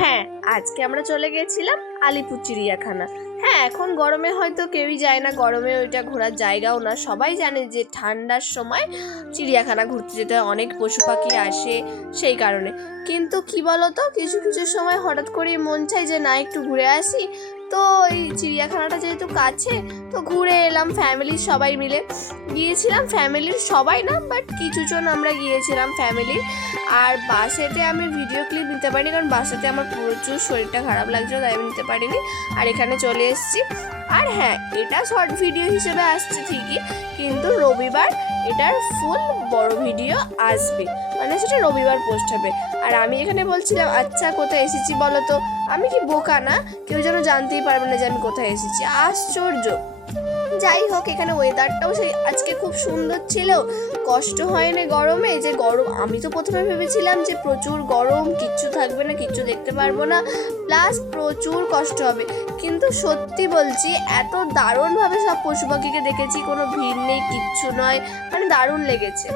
হ্যাঁ, আজকে আমরা চলে গেছিলাম আলিপুর চিড়িয়াখানা। হ্যাঁ, এখন গরমে হয়তো কেউই যায় না, গরমে ওইটা ঘোরার জায়গাও না। সবাই জানে যে ঠান্ডার সময় চিড়িয়াখানা ঘুরতে যেতে হয়, অনেক পশু পাখি আসে সেই কারণে। কিন্তু কি বলতো, কিছু কিছু সময় হঠাৎ করেই মন চায় যে না, একটু ঘুরে আসি। তো এই চিড়িয়াখানাটা যেহেতু কাছে, তো ঘুরে এলাম ফ্যামিলির সবাই মিলে। গিয়েছিলাম ফ্যামিলির সবাই না, বাট কিছুজন আমরা গিয়েছিলাম ফ্যামিলির। আর বাসেতে আমি ভিডিও ক্লিপ নিতে পারিনি, কারণ বাসেতে আমার প্রচুর শরীরটা খারাপ লাগছিল, তাই আমি নিতে পারিনি। আর এখানে চলে এসেছি। আর হ্যাঁ, এটা শর্ট ভিডিও হিসেবে আসছে ঠিকই, কিন্তু রবিবার এটার ফুল বড় ভিডিও আসবে, মানে সেটা রবিবার পোস্ট হবে। আর আমি এখানে বলছিলাম, আচ্ছা কোথায় এসেছি বলো তো? আমি কি বোকা না? কেউ যেন জানতেই পারবে না যে আমি কোথায় এসেছি। আশ্চর্য। যাই হোক, এখানে ওয়েদারটাও সেই আজকে খুব সুন্দর ছিল, কষ্ট হয়নি গরমে। যে গরম, আমি তো প্রথমে ভেবেছিলাম যে প্রচুর গরম, কিচ্ছু থাকবে না, কিচ্ছু দেখতে পারবো না, প্লাস প্রচুর কষ্ট হবে। কিন্তু সত্যি বলছি, এত দারুণভাবে সব পশু পাখিকে দেখেছি, কোনো ভিড় নেই, কিচ্ছু নয়, মানে দারুণ লেগেছে।